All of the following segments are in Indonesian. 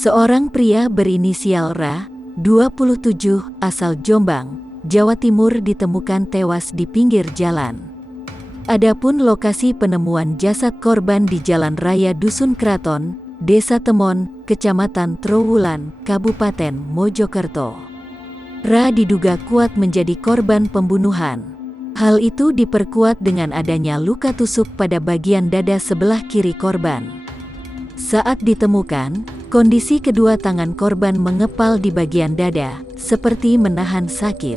Seorang pria berinisial Ra, 27, asal Jombang, Jawa Timur ditemukan tewas di pinggir jalan. Adapun lokasi penemuan jasad korban di Jalan Raya Dusun Kraton, Desa Temon, Kecamatan Trowulan, Kabupaten Mojokerto. Ra diduga kuat menjadi korban pembunuhan. Hal itu diperkuat dengan adanya luka tusuk pada bagian dada sebelah kiri korban. Saat ditemukan, kondisi kedua tangan korban mengepal di bagian dada, seperti menahan sakit.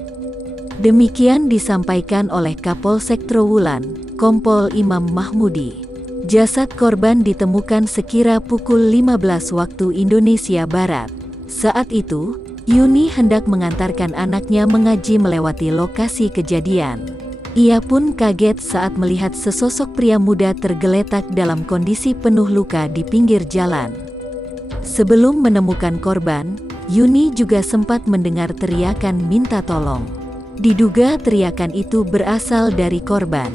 Demikian disampaikan oleh Kapolsek Trowulan, Kompol Imam Mahmudi. Jasad korban ditemukan sekira pukul 15 waktu Indonesia Barat. Saat itu, Yuni hendak mengantarkan anaknya mengaji melewati lokasi kejadian. Ia pun kaget saat melihat sesosok pria muda tergeletak dalam kondisi penuh luka di pinggir jalan. Sebelum menemukan korban, Yuni juga sempat mendengar teriakan minta tolong. Diduga teriakan itu berasal dari korban.